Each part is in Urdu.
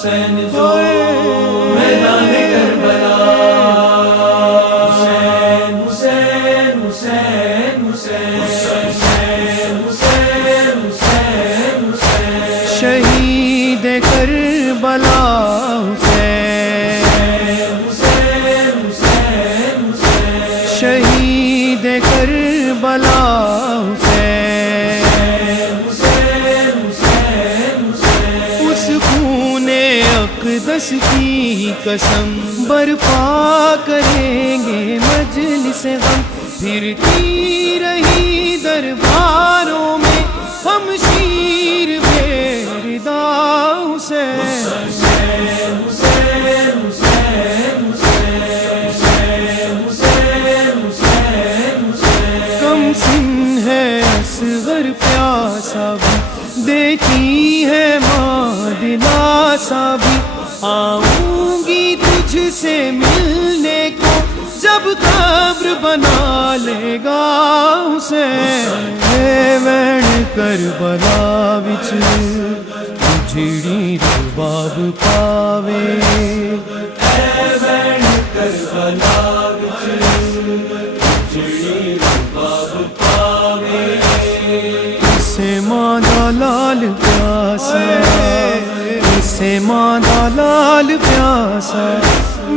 حسین جو میدان کربلا، حسین حسین حسین حسین حسین حسین حسین شہید کربلا شہید کربلا اس خون اقدس کی قسم برپا کریں گے مجلس غم، پھرتی رہی درباروں میں ہم شیر بیردا حسین، اصغر پیاسا بھی دیتی ہے ماں دلاسا بھی، آؤں گی تجھ سے ملنے کو جب قبر بنا لے گا حسین، اے وین کربلا وچ جڑی رباب پاوے، اے وین کربلا وچ جڑی رباب پاوے، اسے ماں دا لال پیاسا، اسے ماں دا لال پیاسا،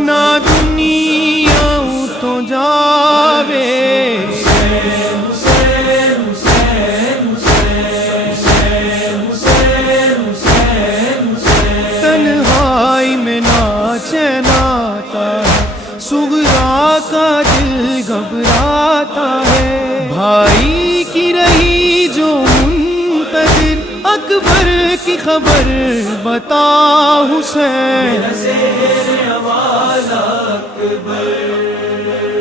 نہ دنیا تو جاوے، تنہائی میں ناچے ناتا ہے، صغرا کا دل گھبراتا ہے، بھائی کی رہی جو منتظر اکبر کی خبر بتا حسین،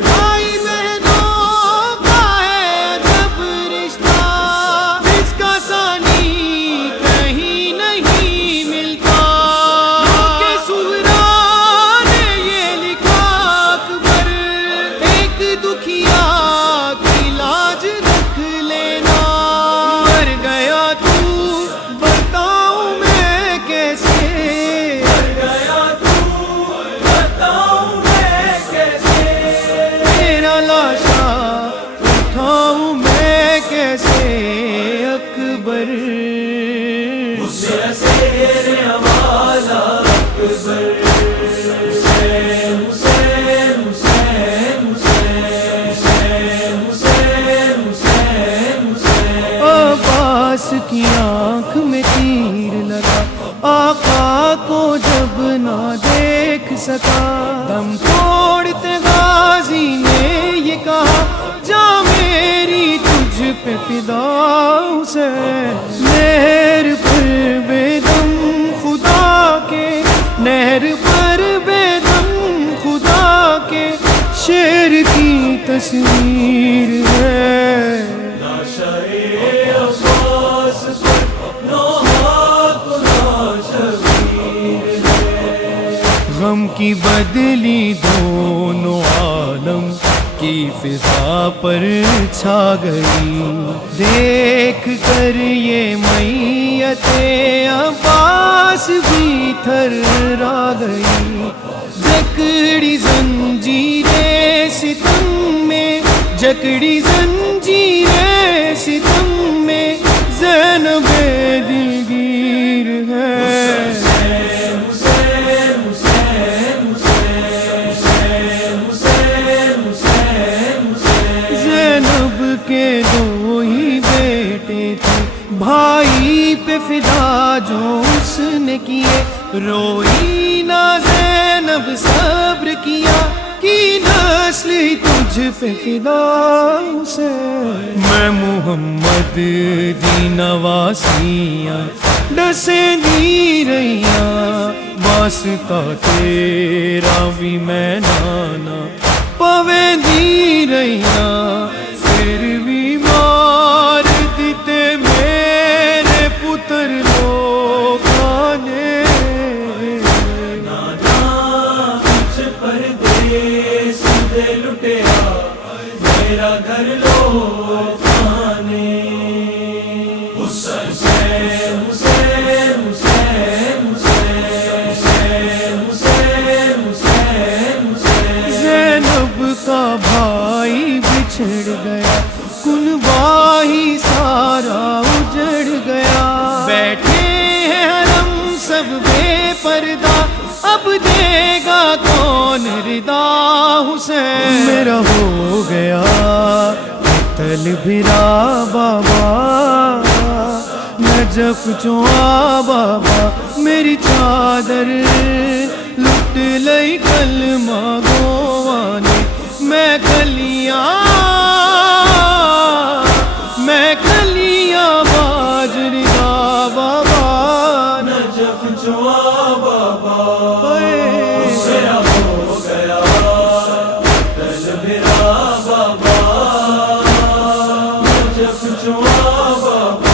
بھائی بہنوں کا ہے عجب رشتہ، جس کا ثانی کہیں نہیں ملتا، کہ صغرا نے یہ لکھا اکبر ایک دکھیا کی لاج رکھ لینا، مر گیا تو بتاؤں میں کیسے، مر گیا تو بتاؤں میں کیسے، تیرا لاشا اٹھاؤں میں کیسے اکبر، میرا شیر حوالہ اکبر، حسین حسین حسین حسین حسین حسین حسین، عباس کی آنکھ میں تیر لگا، آقا کو جب نہ دیکھ سکا، دم توڑتے غازی نے یہ کہا جا میری تجھ پہ فدا حسین، نہر پر بے دم خدا کے، نہر پر بے دم خدا کے شیر کی تصویر ہے، غم کی بدلی دونوں عالم کی فضا پر چھا گئی، دیکھ کر یہ میت عباس بھی تھرا گئی، جکڑی زنجیریں ستم میں، جکڑی زنجیریں ستم میں زینب دلگیر ہے، زینب کے دو ہی بیٹے تھے، بھائی پہ فدا جو اس نے کیے، روئی نہ زینب صبر کیا، کی نسل ہی تجھ پہ فدا حسین، میں محمد دی نواسیاں ڈسیں دی رہیاں، واسطہ تیرا بھی میں نانا پویں دی رہیاں، پھر بھی مار دیتے میرے پتر لوگ آنے، نانا کچھ پردیس دے لٹیا میرا گھر لو کھانے، حسین حسین حسین حسین بے پردہ اب دے گا کون ردا حسین میرا ہو گیا تل بھرا بابا نجف چوا بابا میری چادر لٹ لئی کلمہ گوانے میں کلیاں باجری دا بابا نجف چوا بابا میرا ہو گیا دل بھرا بابا نجف چوا بابا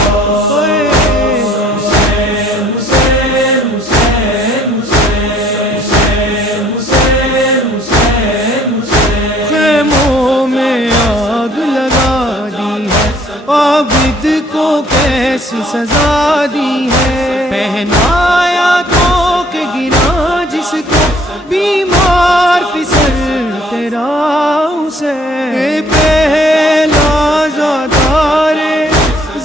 حسین حسین حسین حسین حسین حسین حسین خیموں میں آگ لگا دی ہے عابد کو کیسی سزا دی ہے پہنایا تو کہ گرا جس کو بیمار پسر تیرا حسین پہلا زادار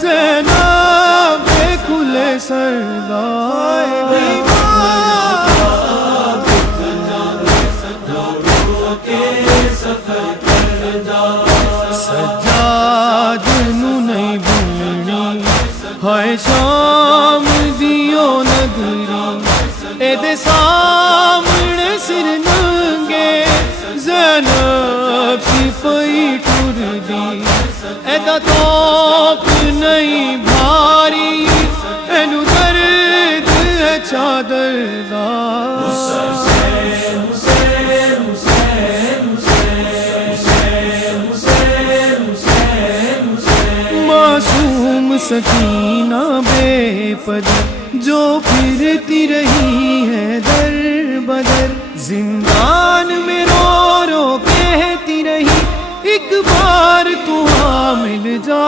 زینب کے کھلے سردار سجاد نو نہیں بھولنی ہائے شام دیو نگری اے دے سامنے سر ننگے زینب سپاہی ٹر دی اے دا توپ نہیں بھاری اینو درد ہے چادر دا معصوم سکینہ بے پدر جو پھرتی رہی ہے در بدر زندان میں رو رو کہتی رہی ایک بار تو مل جا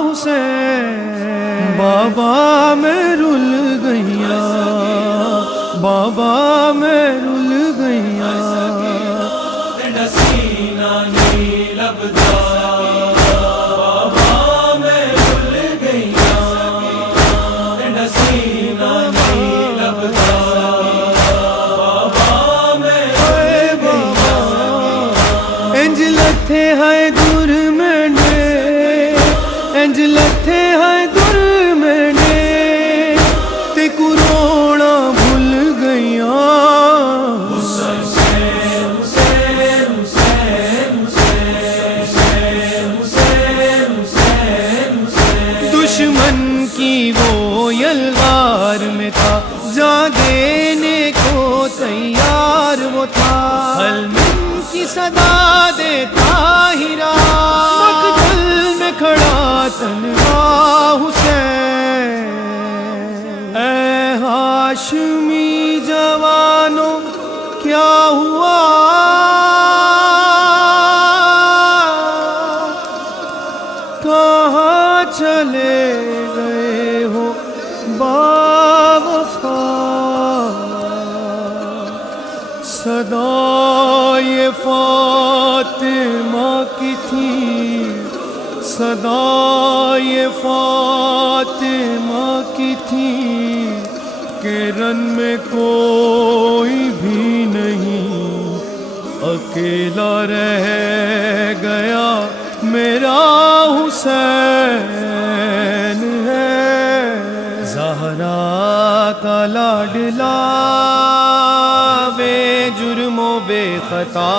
حسین بابا میں رل گیا بابا میں رل گیا سینہ نہیں لبدا لتھے ہے دور مینڈے انج لتھے ہے دور مینڈے تے کروڑا بھول گیا دشمن کی وہ یلغار میں تھا جان دینے کو تیار وہ تھا حلمن کی صدا دیتا ہیرا مقتل میں کھڑا تنہا حسین اے ہاشمی جوانوں کیا ہوا کہاں چلے گئے ہو باوفا صدا یہ فاطمہ کی تھی صدا یہ فاطمہ کی تھی کہ رن میں کوئی بھی نہیں اکیلا رہ گیا میرا حسین ہے زہرا کا لاڈلا بے جرم و بے خطا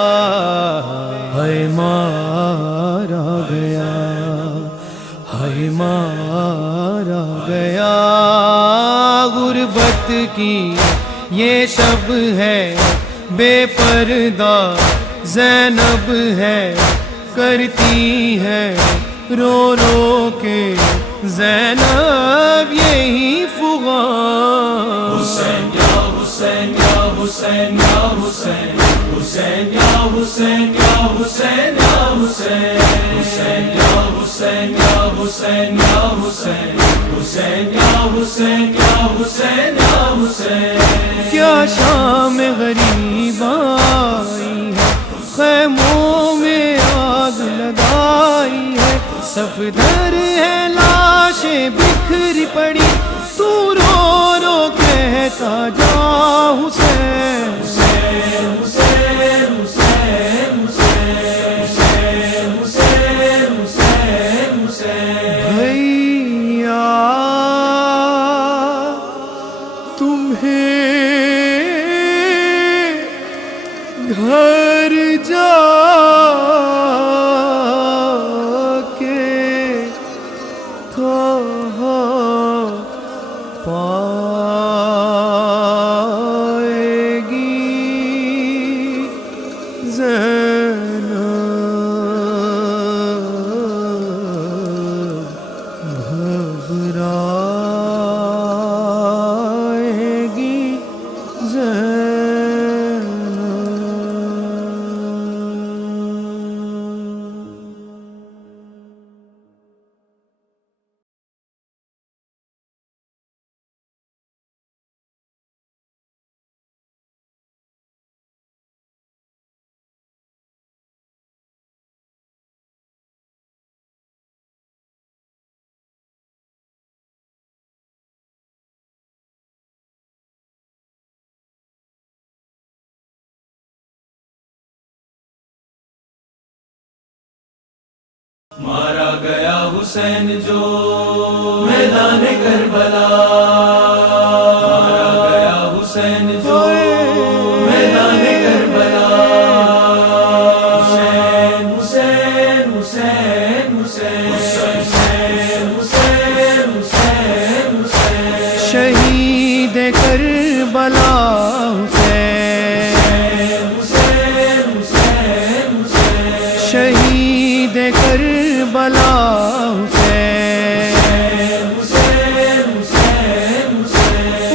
ہے مارا گیا ہے مارا گیا غربت کی یہ شب ہے بے پردہ زینب ہے کرتی ہے رو رو کے زینب یہی فغان حسین یا حسین یا حسین یا حسین حسین یا حسین یا حسین یا حسین حسین یا حسین یا حسین یا حسین حسین یا حسین یا حسین یا حسین کیا شام غریب آئی ہے خیموں میں آگ لگائی ہے صفدر ہے لاشیں بکھری پڑی تو رو رو کہتا جا حسین حسین حسین حسین حسین حسین حسین حسین بھیا تمہیں گھر جا کے کہاں پائے گی زینب گھبرائے گی مارا گیا حسین جو میدان کربلا، مارا گیا حسین جو میدان کربلا، حسین حسین حسین حسین حسین حسین حسین حسین شہید کربلا حسین حسین حسین حسین شہید کربلا حسین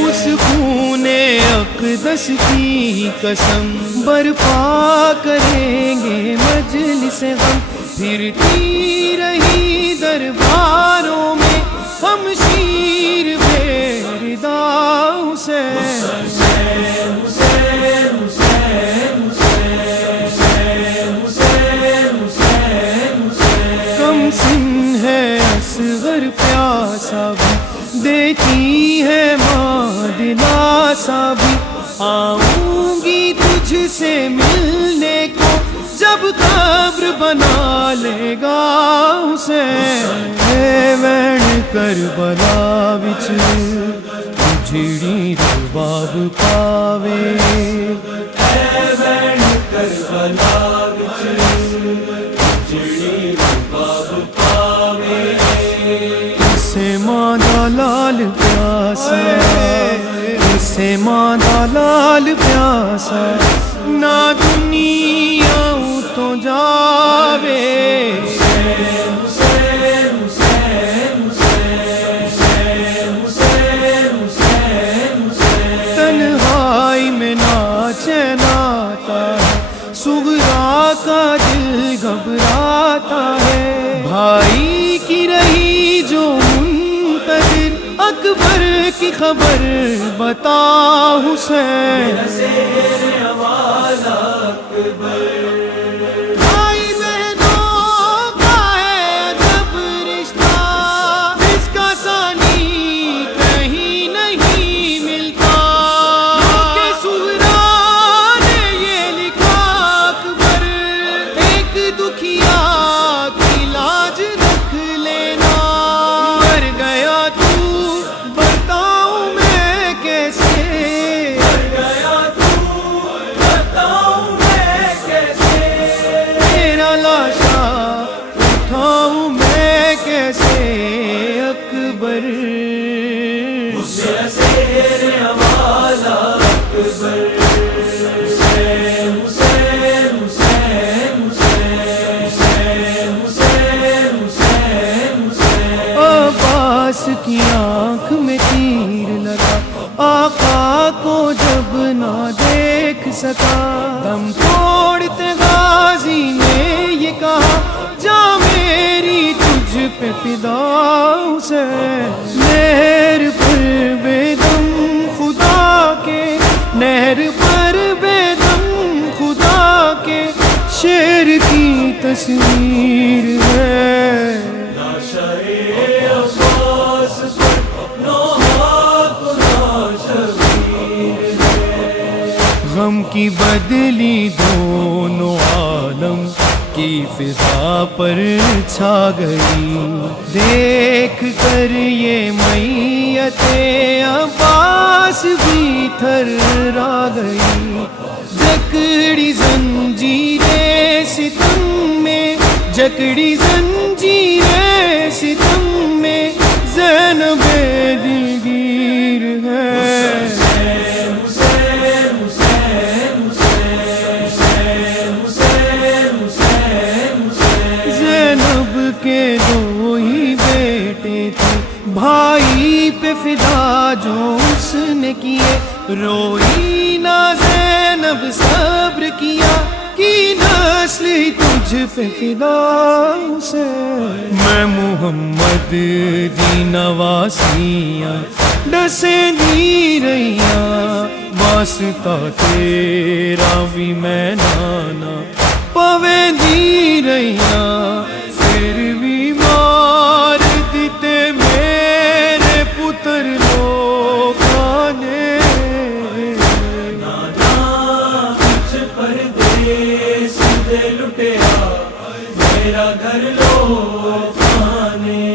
اس خون اقدس کی قسم برپا کریں گے مجلس غم، پھرتی رہی درباروں میں ہم شیر بے ردا حسین کم سن ہے اصغر پیاسا بھی، دیتی ہے ماں دلاسا بھی، آؤں گی تجھ سے ملنے کو جب قبر بنا لے گا حسین اے وین کربلا وچ جڑی رباب پاوے، اے وین کربلا وچ جڑی رباب پاوے، اسے ماں دا لال پیاسا، اسے ماں دا لال پیاسا، نہ دنیا تو جاوے، تنہائی میں ناچے ناتا ہے، صغرا کا دل گھبراتا ہے، بھائی کی رہی جو منتظر اکبر کی خبر بتا حسین، بھائی بہنوں کا ہے جب رشتہ، جس کا ثانی کہیں نہیں ملتا، کہ صغرا نے یہ لکھا اکبر ایک دکھیا کی لاج رکھ لینا، مر گیا تو بتاؤں میں کیسے، مر گیا تو بتاؤں میں کیسے، تیرا لاشا اٹھاؤں میں کیسے اکبر، میرا شیر والا اکبر، حسین حسین حسین حسین حسین حسین حسین عباس کی آنکھ میں تیر لگا، آقا کو جب نہ دیکھ سکا، دم توڑتے غازی نے یہ کہا جا میری تجھ پہ فدا حسین، نہر پر بے دم خدا کے، نہر پر بے دم خدا کے، شیر کی تصویر ہے، عباس پر نوحات و ناشبیر، غم کی بدلی دونوں عالم کی فضا پر چھا گئی، دیکھ کر یہ میت عباس بھی تھرا گئی، جکڑی زنجیریں ستم میں، جکڑی زنجیریں ستم میں، زینب دلگیر ہے۔ زینب کے دو ہی بیٹے تھے، بھائی پہ فدا جو اس نے کیے، روئی نہ زینب صبر کیا، کی نسل ہی تجھ پہ فدا حسین۔ میں محمد دی نواسیاں ڈسیں دی رہیاں، واسطہ تیرا بھی میں نانا پویں دی رہیاں، پھر بھی مار دیتے میرے پتر لوگاں نے۔ نانا کچھ پردیس دے لٹیا، میرا گھر لوگاں نے۔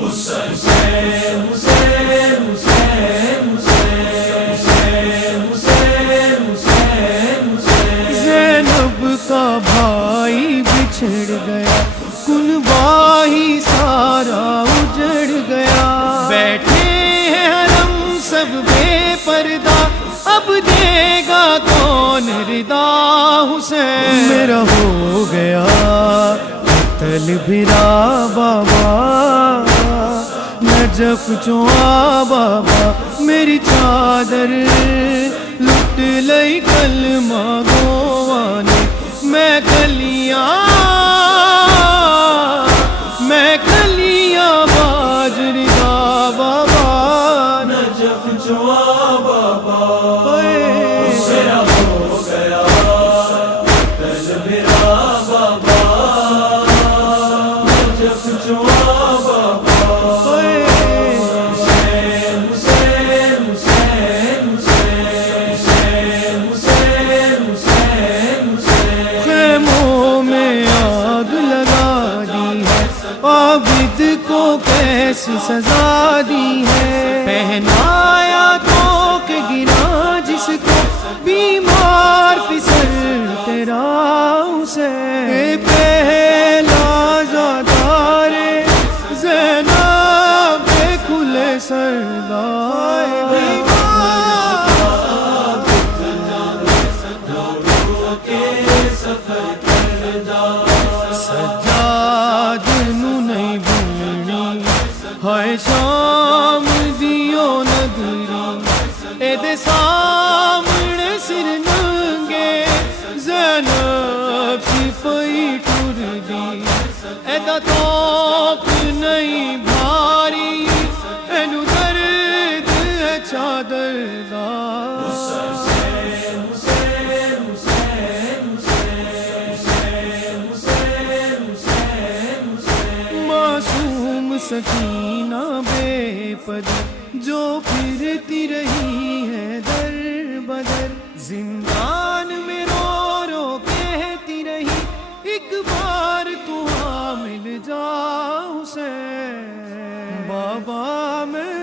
حسین حسین حسین حسین حسین حسین حسین۔ زینب کا بھائی بچھڑ گیا، کنبہ ہی سارا اجڑ گیا، بیٹھے ہیں حرم سب بے پردہ، اب دے گا کون ردا حسین۔ میرا ہو گیا قتل بھرا بابا، نجف چواں بابا، میری چادر لٹ لئی کلمہ گواں نے، میں کلیاں باجری دا بابا، نجف جواں بابا، اے میرا ہو گیا قتل بھرا بابا، نجف جواں بابا۔ اے حسین حسین حسین حسین حسین حسین حسین۔ خیموں میں آگ لگا دی ہے، عابد کو کیسی سزا دی ہے، پہنایا تو کہ گرا جس کو، بیمار پسر تیرا حسین۔ پہلا زادار زینب کھلے سردار، سجاد نو نہیں بھولنی، ہائے شام دیو نگری، اے دے سامنے سر ننگے، زینب سپاہی ٹر دی، اے دا توپ نہیں بھاری، اینو درد ہے چادر دا۔ معصوم سکینہ بے پدر جو پھرتی رہی ہے در بدر، زندان میں رو رو کہتی رہی، ایک بار تو آ مل جا حسین۔ بابا میں